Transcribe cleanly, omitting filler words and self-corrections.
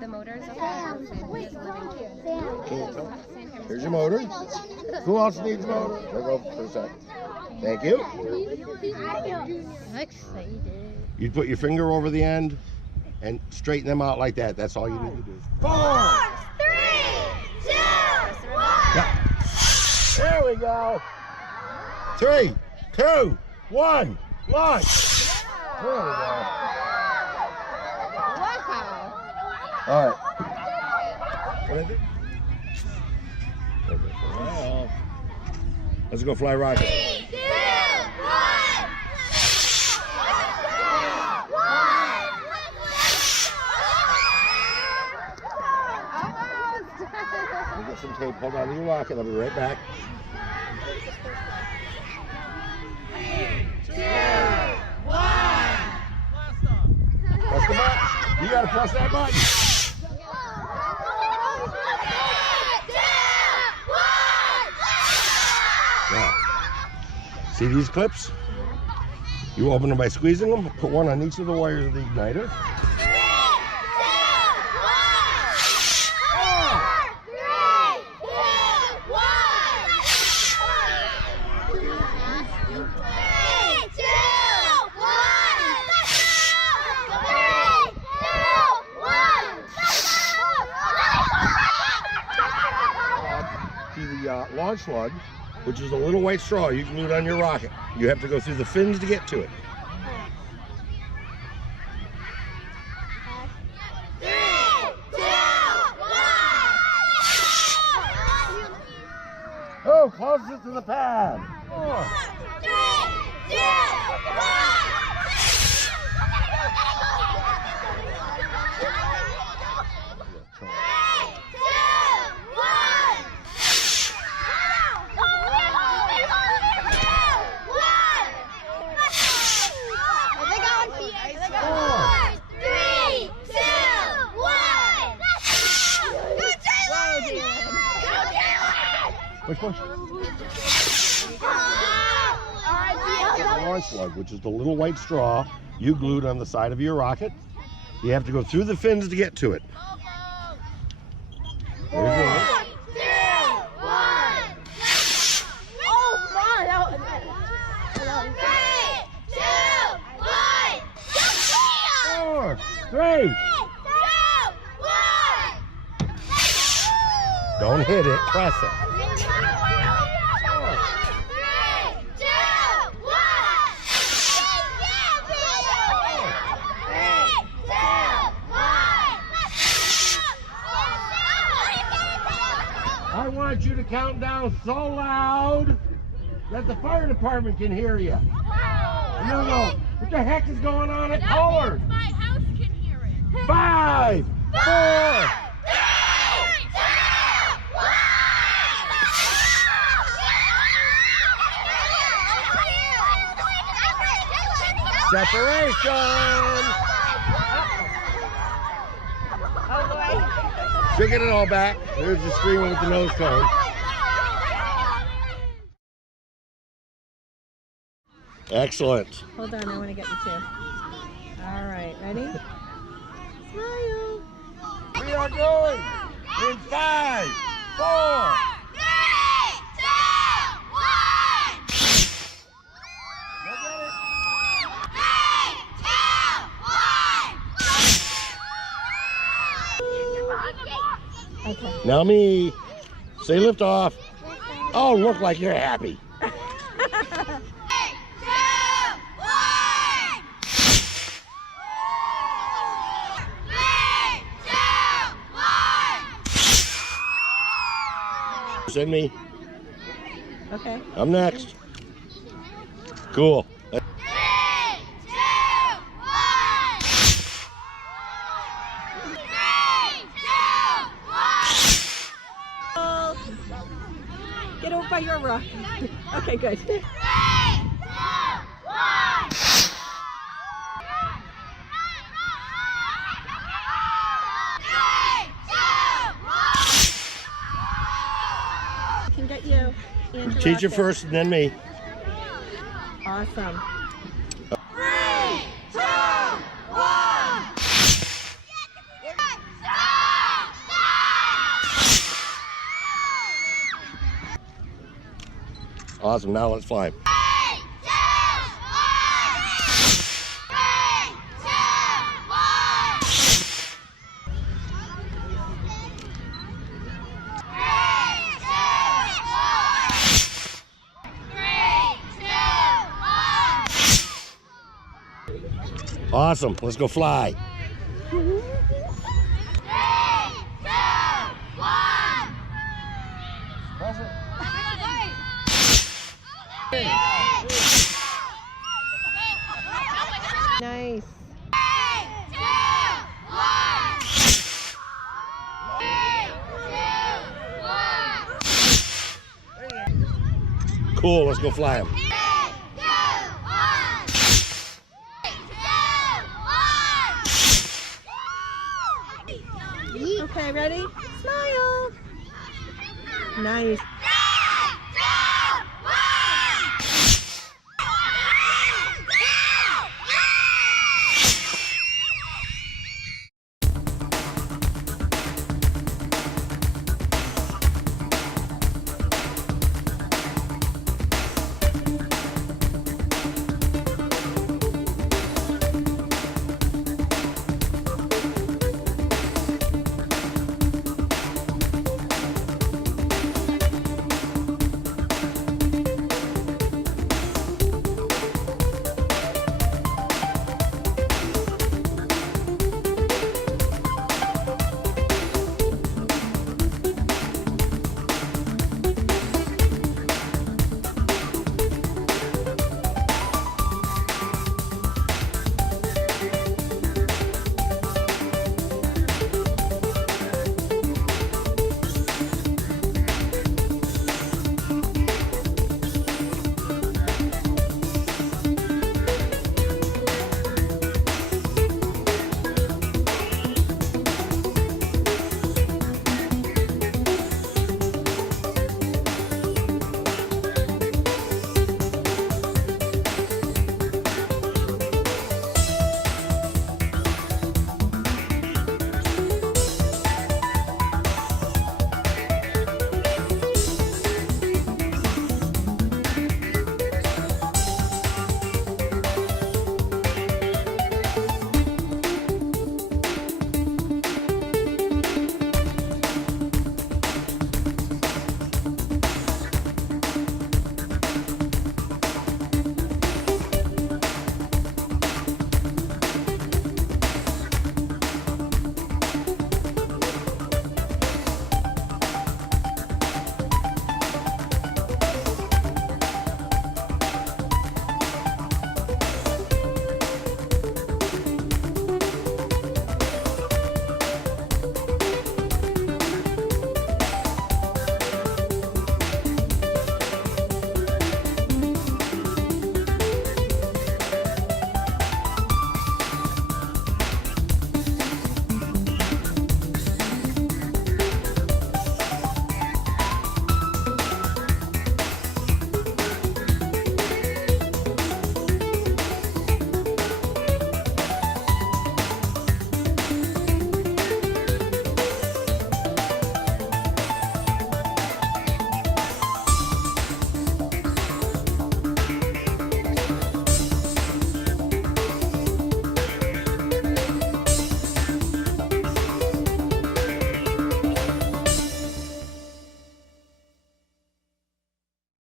The motor's okay. Here's your motor. Who else needs a motor? I'll go for a second. Thank you. I'm excited. You put your finger over the end and straighten them out like that. That's all you need to do. 4, 3, 2, 1. Yeah. There we go. 3, 2, 1, launch. There we go. Wow. All right. What is it? Well, let's go fly rocket. 3, 2, 1. We'll get some tape. Hold on to your rocket. I'll be right back. 3, 2, 1. Press the button. You gotta press that button. 3, 2, 1. Yeah. See these clips? You open them by squeezing them. Put one on each of the wires of the igniter. 3, 2, 1. To the launch slug, which is a little white straw you can glue on your rocket. You have to go through the fins to get to it. 3, 2, 1. Oh, closest to the pad. 4. 3, 2, 1. Push. Launch slug, which is the little white straw you glued on the side of your rocket. You have to go through the fins to get to it. There's yours. 3, 2, 1. Oh my! 3, 2, 1. 4, 3. Don't hit it, press it. 3, 2, 1. I want you to count down so loud that the fire department can hear you. And they'll go, what the heck is going on at Pollard? My house can hear it. 5, 4. Separation! She'll get it all back. There's the screen with the nose cone. Excellent. Hold on, I want to get the two. All right, ready? Smile. We are going in 5, 4. 3, 2, 1. 3, 2, 1. Okay. Now me. Say lift off. Oh, look like you're happy. 3, 2, 1. 3, 2, 1. Send me. Okay. I'm next. Cool. 3, 2, 1. 3, 2, 1. Get over by your rock. Okay, good. 3, 2, 1. Can get you. Teacher first and then me. Awesome. 3, 2, 1. Awesome. Now let's fly. 3, 2, 1. Awesome. Let's go fly. 3, 2, 1. Nice. 3, 2, 1. 3, 2, 1. Cool. Let's go fly them. 3, 2, 1. 3, 2, 1. Okay, ready? Smile. Nice.